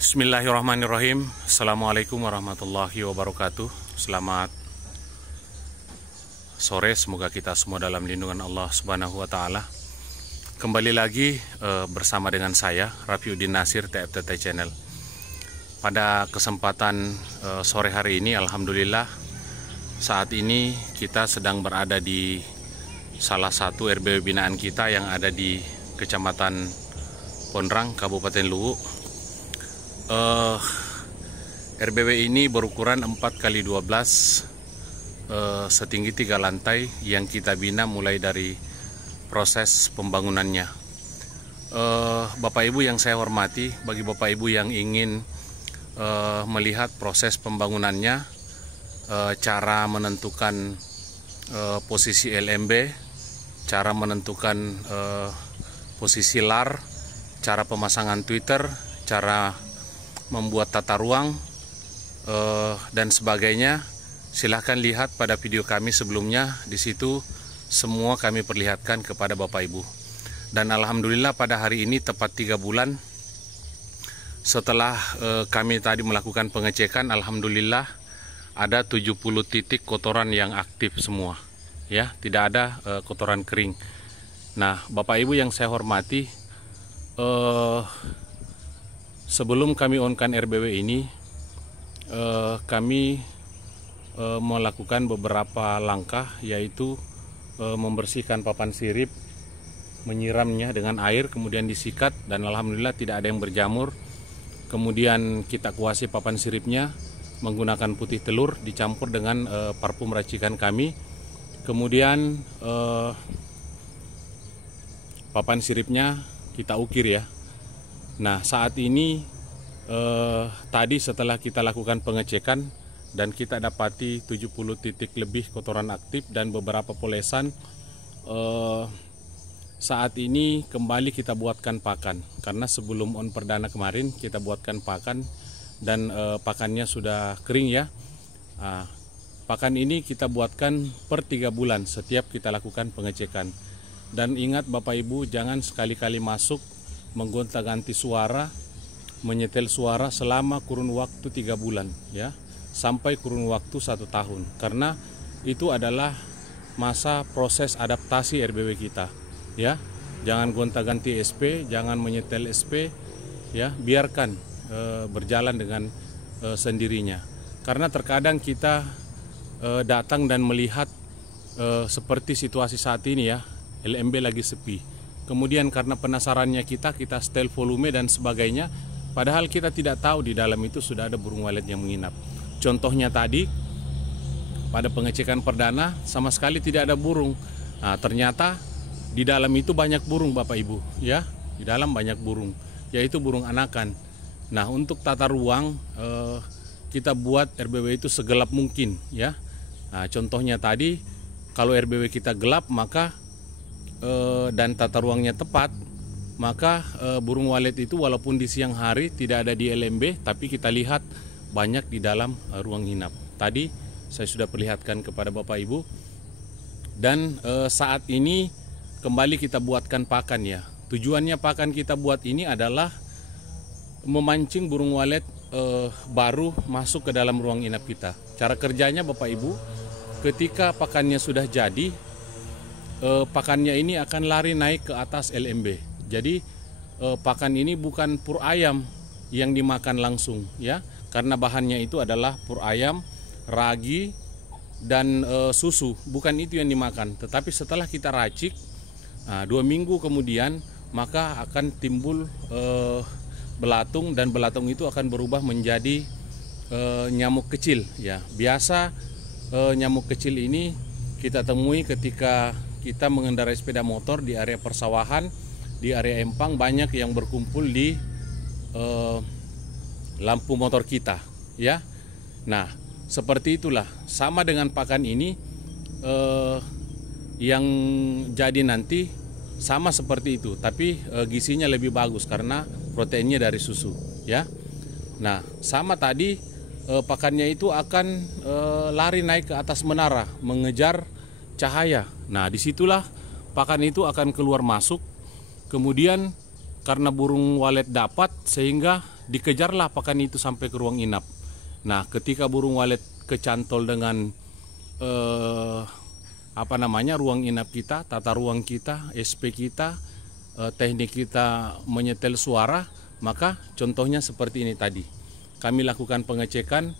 Bismillahirrahmanirrahim. Assalamualaikum warahmatullahi wabarakatuh. Selamat sore, semoga kita semua dalam lindungan Allah Subhanahu wa Ta'ala. Kembali lagi bersama dengan saya Rafiuddin Nasir, TFTT Channel. Pada kesempatan sore hari ini, alhamdulillah, saat ini kita sedang berada di salah satu RBW binaan kita yang ada di Kecamatan Pondrang, Kabupaten Luwu. RBW ini berukuran 4x12, setinggi 3 lantai yang kita bina mulai dari proses pembangunannya. Bapak Ibu yang saya hormati, bagi Bapak Ibu yang ingin melihat proses pembangunannya, cara menentukan posisi LMB, cara menentukan posisi LAR, cara pemasangan Twitter, cara membuat tata ruang dan sebagainya, silahkan lihat pada video kami sebelumnya. Di situ semua kami perlihatkan kepada Bapak Ibu. Dan alhamdulillah pada hari ini tepat 3 bulan setelah kami tadi melakukan pengecekan, alhamdulillah ada 70 titik kotoran yang aktif semua, ya, tidak ada kotoran kering. Nah, Bapak Ibu yang saya hormati, sebelum kami onkan RBW ini, kami melakukan beberapa langkah, yaitu membersihkan papan sirip, menyiramnya dengan air, kemudian disikat, dan alhamdulillah tidak ada yang berjamur. Kemudian kita kuasi papan siripnya menggunakan putih telur dicampur dengan parfum racikan kami. Kemudian papan siripnya kita ukir, ya. Nah, saat ini tadi setelah kita lakukan pengecekan dan kita dapati 70 titik lebih kotoran aktif dan beberapa polesan, saat ini kembali kita buatkan pakan, karena sebelum on perdana kemarin kita buatkan pakan dan pakannya sudah kering, ya. Pakan ini kita buatkan per 3 bulan setiap kita lakukan pengecekan. Dan ingat Bapak Ibu, jangan sekali-kali masuk menggonta-ganti suara, menyetel suara selama kurun waktu 3 bulan, ya, sampai kurun waktu 1 tahun, karena itu adalah masa proses adaptasi RBW kita, ya. Jangan gonta-ganti SP, jangan menyetel SP, ya, biarkan berjalan dengan sendirinya, karena terkadang kita datang dan melihat seperti situasi saat ini, ya, LMB lagi sepi. Kemudian karena penasarannya kita setel volume dan sebagainya, padahal kita tidak tahu di dalam itu sudah ada burung walet yang menginap. Contohnya tadi pada pengecekan perdana sama sekali tidak ada burung. Nah, ternyata di dalam itu banyak burung, Bapak Ibu, ya. Di dalam banyak burung, yaitu burung anakan. Nah, untuk tata ruang kita buat RBW itu segelap mungkin, ya. Nah, contohnya tadi kalau RBW kita gelap, maka dan tata ruangnya tepat, maka burung walet itu walaupun di siang hari tidak ada di LMB, tapi kita lihat banyak di dalam ruang hinap. Tadi saya sudah perlihatkan kepada Bapak Ibu. Dan saat ini kembali kita buatkan pakan, ya. Tujuannya pakan kita buat ini adalah memancing burung walet baru masuk ke dalam ruang inap kita. Cara kerjanya Bapak Ibu, ketika pakannya sudah jadi, pakannya ini akan lari naik ke atas LMB. Jadi pakan ini bukan pur ayam yang dimakan langsung, ya, karena bahannya itu adalah pur ayam, ragi, dan susu. Bukan itu yang dimakan, tetapi setelah kita racik 2 minggu kemudian, maka akan timbul belatung, dan belatung itu akan berubah menjadi nyamuk kecil, ya. Biasa nyamuk kecil ini kita temui ketika kita mengendarai sepeda motor di area persawahan, di area empang, banyak yang berkumpul di lampu motor kita, ya. Nah, seperti itulah, sama dengan pakan ini, yang jadi nanti sama seperti itu, tapi gizinya lebih bagus karena proteinnya dari susu, ya. Nah, sama tadi pakannya itu akan lari naik ke atas menara mengejar cahaya. Nah, disitulah pakan itu akan keluar masuk. Kemudian karena burung walet dapat, sehingga dikejarlah pakan itu sampai ke ruang inap. Nah, ketika burung walet kecantol dengan ruang inap kita, tata ruang kita, SP kita, teknik kita menyetel suara, maka contohnya seperti ini tadi. Kami lakukan pengecekan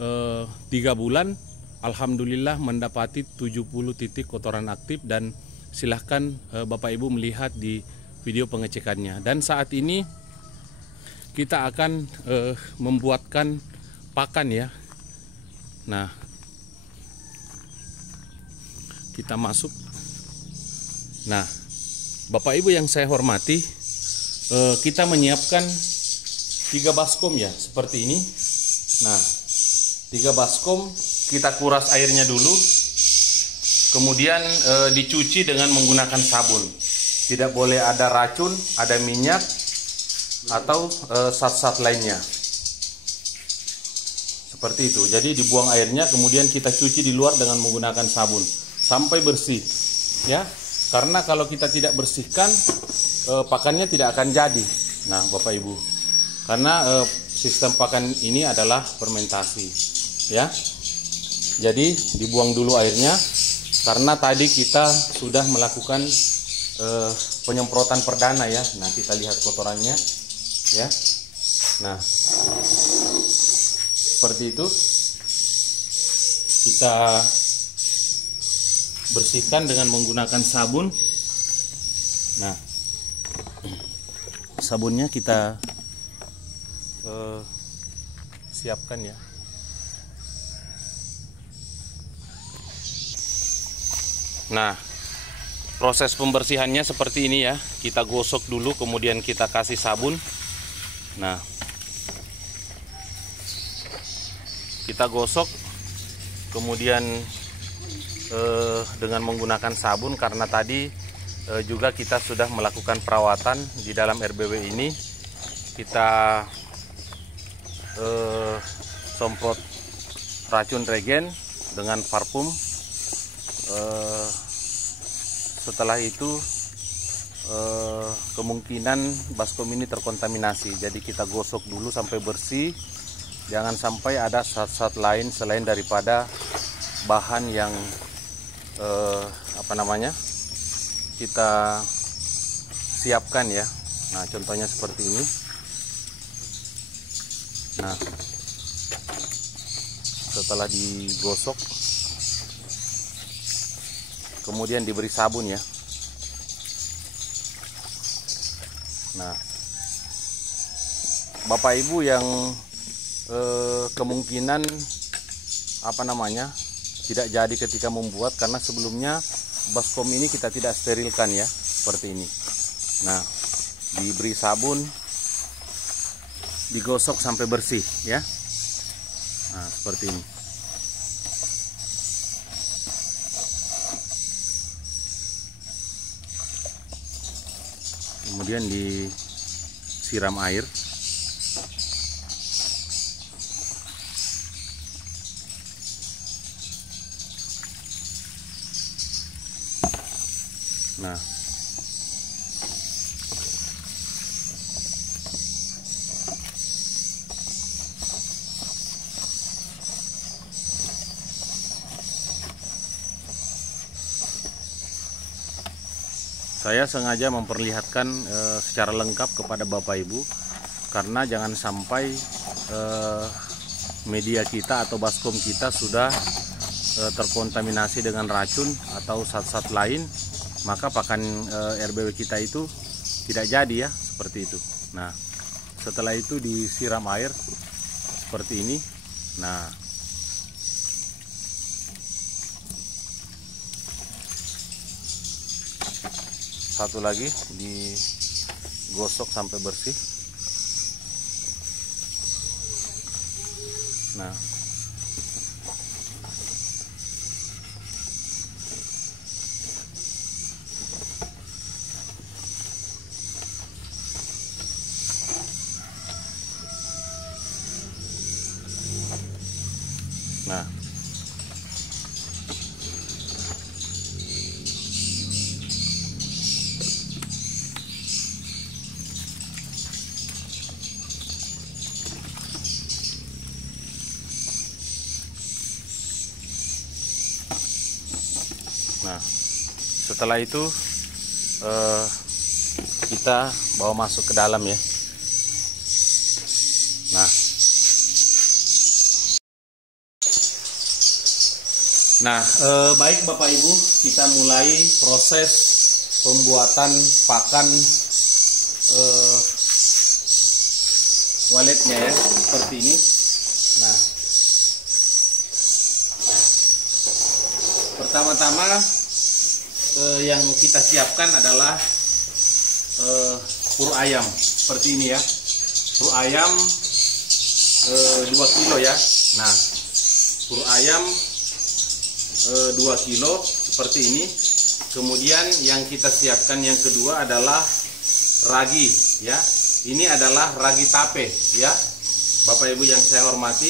3 bulan, alhamdulillah mendapati 70 titik kotoran aktif, dan silahkan Bapak Ibu melihat di video pengecekannya. Dan saat ini kita akan membuatkan pakan ya. Nah, kita masuk. Nah, Bapak Ibu yang saya hormati, kita menyiapkan 3 baskom ya, seperti ini. Nah, 3 baskom kita kuras airnya dulu, kemudian dicuci dengan menggunakan sabun. Tidak boleh ada racun, ada minyak, atau zat-zat lainnya. Seperti itu. Jadi dibuang airnya, kemudian kita cuci di luar dengan menggunakan sabun sampai bersih. Ya, karena kalau kita tidak bersihkan, pakannya tidak akan jadi. Nah, Bapak Ibu, karena sistem pakan ini adalah fermentasi. Ya, jadi dibuang dulu airnya. Karena tadi kita sudah melakukan penyemprotan perdana ya. Nah, kita lihat kotorannya ya. Nah, seperti itu. Kita bersihkan dengan menggunakan sabun. Nah, sabunnya kita siapkan ya. Nah, proses pembersihannya seperti ini ya. Kita gosok dulu, kemudian kita kasih sabun. Nah, kita gosok, kemudian dengan menggunakan sabun, karena tadi juga kita sudah melakukan perawatan di dalam RBW ini. Kita semprot racun regen dengan parfum. Setelah itu kemungkinan baskom ini terkontaminasi, jadi kita gosok dulu sampai bersih. Jangan sampai ada zat-zat lain selain daripada bahan yang kita siapkan ya. Nah, contohnya seperti ini. Nah, setelah digosok, kemudian diberi sabun ya. Nah, Bapak Ibu yang kemungkinan tidak jadi ketika membuat, karena sebelumnya baskom ini kita tidak sterilkan ya, seperti ini. Nah, diberi sabun, digosok sampai bersih ya. Nah, seperti ini. Kemudian disiram air. Nah, saya sengaja memperlihatkan secara lengkap kepada Bapak Ibu, karena jangan sampai media kita atau baskom kita sudah terkontaminasi dengan racun atau zat-zat lain, maka pakan RBW kita itu tidak jadi ya, seperti itu. Nah, setelah itu disiram air seperti ini. Nah, satu lagi digosok sampai bersih. Nah, nah, Nah, setelah itu kita bawa masuk ke dalam ya. Nah, baik Bapak Ibu, kita mulai proses pembuatan pakan waletnya ya, seperti ini. Nah, pertama-tama yang kita siapkan adalah pur ayam seperti ini ya. Pur ayam 2 kilo ya. Nah, pur ayam 2 kilo seperti ini. Kemudian yang kita siapkan yang kedua adalah ragi ya. Ini adalah ragi tape ya, Bapak Ibu yang saya hormati.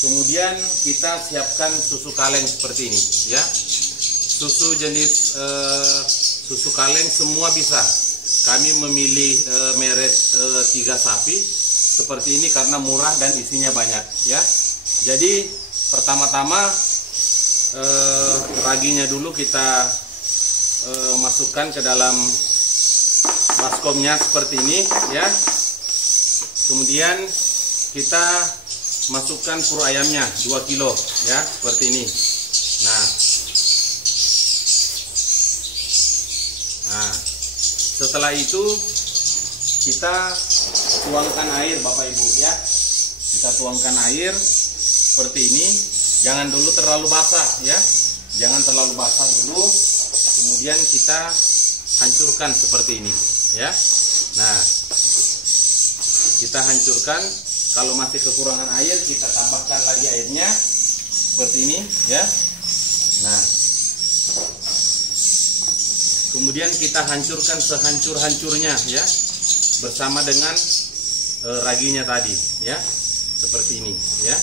Kemudian kita siapkan susu kaleng seperti ini ya. Susu jenis susu kaleng semua bisa. Kami memilih merek 3 sapi seperti ini karena murah dan isinya banyak ya. Jadi pertama-tama raginya dulu kita masukkan ke dalam baskomnya seperti ini ya. Kemudian kita masukkan pur ayamnya 2 kilo ya, seperti ini. Nah, setelah itu kita tuangkan air Bapak Ibu ya. Kita tuangkan air seperti ini. Jangan dulu terlalu basah ya. Jangan terlalu basah dulu. Kemudian kita hancurkan seperti ini ya. Nah, kita hancurkan. Kalau masih kekurangan air, kita tambahkan lagi airnya seperti ini ya. Nah, kemudian kita hancurkan sehancur-hancurnya ya, bersama dengan raginya tadi ya, seperti ini ya.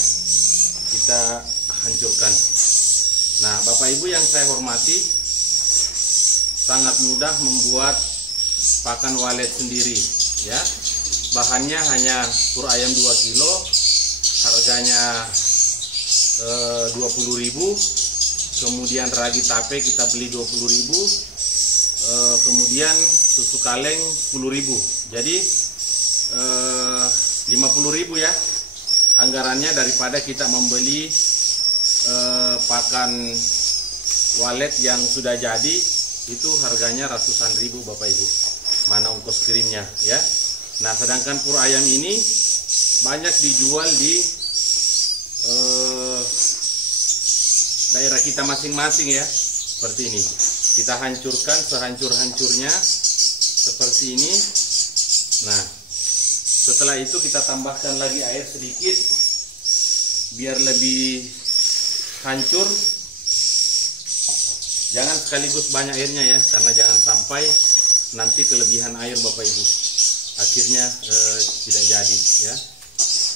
Kita hancurkan. Nah, Bapak Ibu yang saya hormati, sangat mudah membuat pakan walet sendiri ya. Bahannya hanya pur ayam 2 kilo, harganya 20.000. Kemudian ragi tape kita beli 20.000. Kemudian susu kaleng 10.000. Jadi 50.000 ya anggarannya, daripada kita membeli pakan walet yang sudah jadi, itu harganya ratusan ribu Bapak Ibu, mana ongkos kirimnya ya. Nah, sedangkan pur ayam ini banyak dijual di daerah kita masing-masing ya, seperti ini. Kita hancurkan sehancur-hancurnya seperti ini. Nah, setelah itu kita tambahkan lagi air sedikit biar lebih hancur. Jangan sekaligus banyak airnya ya, karena jangan sampai nanti kelebihan air Bapak Ibu, akhirnya tidak jadi ya.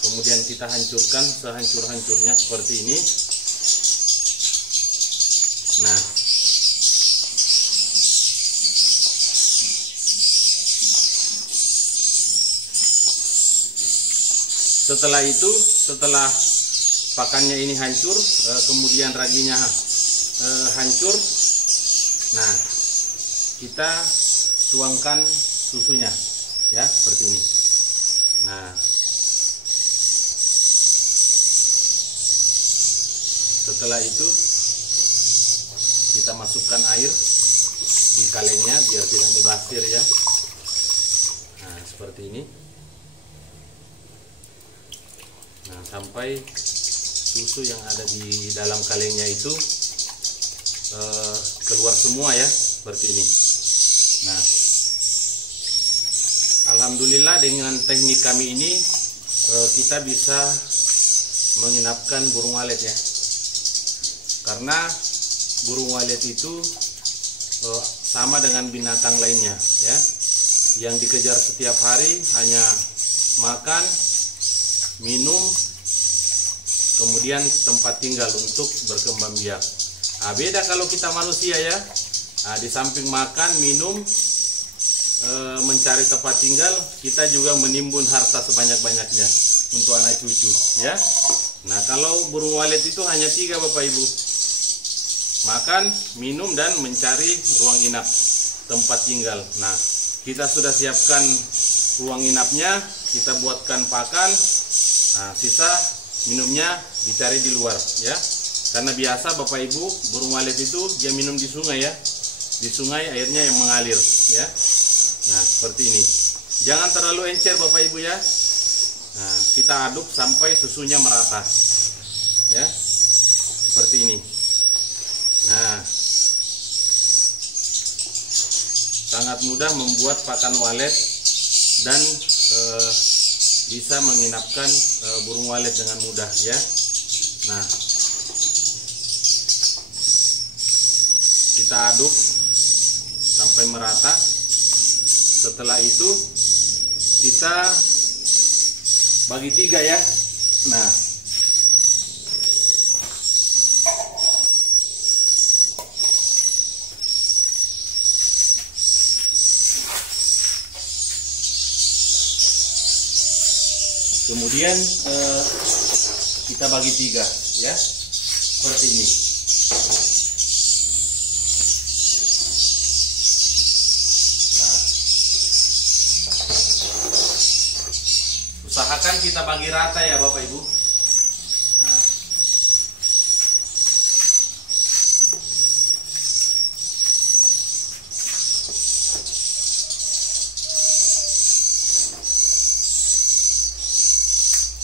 Kemudian kita hancurkan sehancur-hancurnya seperti ini. Nah, setelah itu, setelah pakannya ini hancur, kemudian raginya hancur, nah kita tuangkan susunya ya, seperti ini. Nah, setelah itu kita masukkan air di kalengnya biar tidak mubazir ya. Nah, seperti ini. Nah, sampai susu yang ada di dalam kalengnya itu keluar semua ya, seperti ini. Nah, alhamdulillah dengan teknik kami ini kita bisa menginapkan burung walet ya. Karena burung walet itu sama dengan binatang lainnya ya, yang dikejar setiap hari hanya makan, minum, kemudian tempat tinggal untuk berkembang biak. Nah, beda kalau kita manusia ya. Nah, di samping makan, minum, mencari tempat tinggal, kita juga menimbun harta sebanyak-banyaknya untuk anak cucu ya. Nah, kalau burung walet itu hanya 3 Bapak Ibu. makan, minum, dan mencari ruang inap tempat tinggal. Nah, kita sudah siapkan ruang inapnya, kita buatkan pakan. Nah, sisa minumnya dicari di luar ya. Karena biasa Bapak Ibu burung walet itu dia minum di sungai ya. Di sungai airnya yang mengalir ya. Nah, seperti ini. Jangan terlalu encer Bapak Ibu ya. Nah, kita aduk sampai susunya merata. Ya. Seperti ini. Nah, sangat mudah membuat pakan walet dan bisa menginapkan burung walet dengan mudah ya. Nah, kita aduk sampai merata. Setelah itu kita bagi 3 ya. Nah, kemudian kita bagi 3 ya, seperti ini. Nah, usahakan kita bagi rata ya Bapak Ibu. Nah,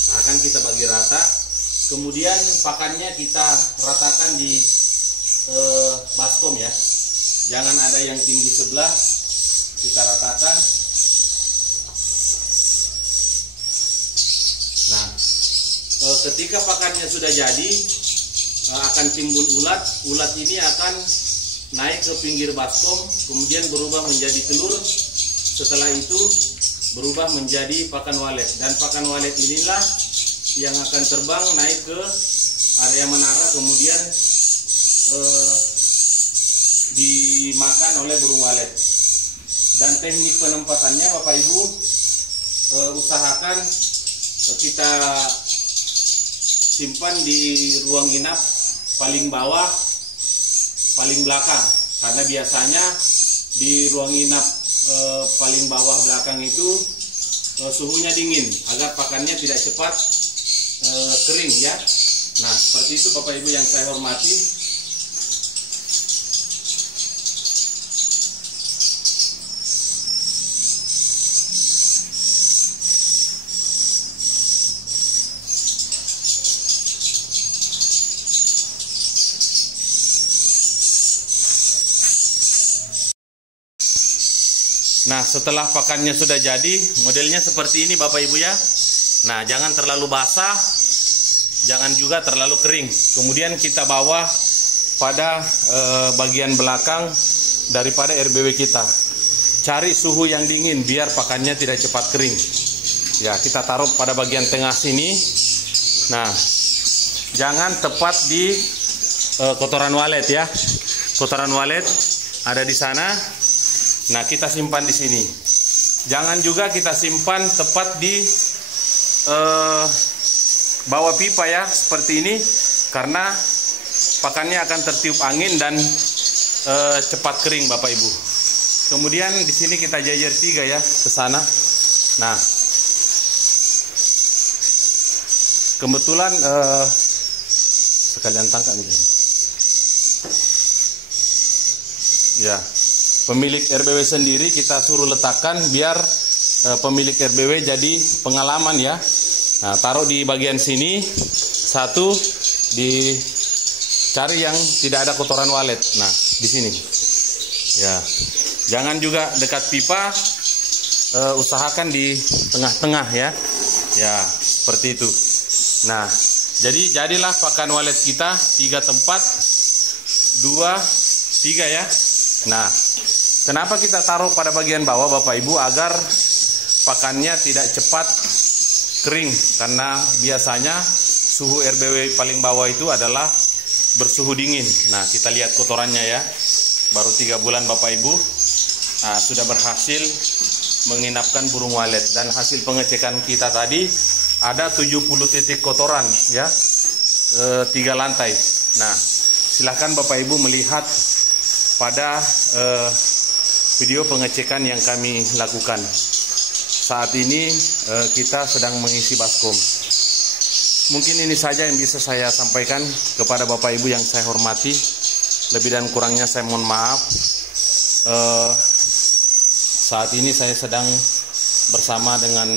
akan kita bagi rata, kemudian pakannya kita ratakan di baskom ya, jangan ada yang tinggi sebelah, kita ratakan. Nah, ketika pakannya sudah jadi, akan timbul ulat. Ulat ini akan naik ke pinggir baskom, kemudian berubah menjadi telur. Setelah itu berubah menjadi pakan walet, dan pakan walet inilah yang akan terbang naik ke area menara, kemudian dimakan oleh burung walet. Dan teknik penempatannya Bapak Ibu, usahakan kita simpan di ruang inap paling bawah, paling belakang, karena biasanya di ruang inap paling bawah belakang itu suhunya dingin agar pakannya tidak cepat kering ya. Nah, seperti itu Bapak Ibu yang saya hormati. Nah, setelah pakannya sudah jadi, modelnya seperti ini Bapak Ibu ya. Nah, jangan terlalu basah, jangan juga terlalu kering. Kemudian kita bawa pada bagian belakang daripada RBW kita. Cari suhu yang dingin biar pakannya tidak cepat kering. Ya, kita taruh pada bagian tengah sini. Nah, jangan tepat di kotoran walet ya. Kotoran walet ada di sana. Nah, kita simpan di sini. Jangan juga kita simpan tepat di bawah pipa ya, seperti ini, karena pakannya akan tertiup angin dan cepat kering Bapak Ibu. Kemudian di sini kita jajar 3 ya ke sana. Nah, kebetulan sekalian tangkap gitu. Ya. Pemilik RBW sendiri kita suruh letakkan biar pemilik RBW jadi pengalaman ya. Nah, taruh di bagian sini, satu dicari yang tidak ada kotoran walet. Nah, di sini. Ya, jangan juga dekat pipa, usahakan di tengah-tengah ya. Ya, seperti itu. Nah, jadilah pakan walet kita 3 tempat, 2, 3 ya. Nah, kenapa kita taruh pada bagian bawah Bapak Ibu? Agar pakannya tidak cepat kering, karena biasanya suhu RBW paling bawah itu adalah bersuhu dingin. Nah, kita lihat kotorannya ya, baru 3 bulan Bapak Ibu. Nah, sudah berhasil menginapkan burung walet, dan hasil pengecekan kita tadi ada 70 titik kotoran ya, 3 lantai. Nah, Silahkan Bapak Ibu melihat pada video pengecekan yang kami lakukan. Saat ini kita sedang mengisi baskom. Mungkin ini saja yang bisa saya sampaikan kepada Bapak Ibu yang saya hormati. Lebih dan kurangnya saya mohon maaf. Saat ini saya sedang bersama dengan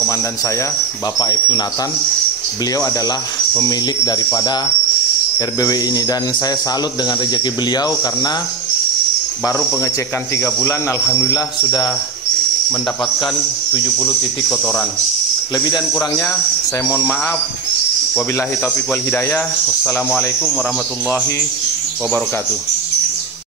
komandan saya, Bapak Ibtu Nathan. Beliau adalah pemilik daripada RBW ini, dan saya salut dengan rezeki beliau karena baru pengecekan 3 bulan, alhamdulillah sudah mendapatkan 70 titik kotoran. Lebih dan kurangnya saya mohon maaf. Wabillahi taufiq wal hidayah. Wassalamualaikum warahmatullahi wabarakatuh.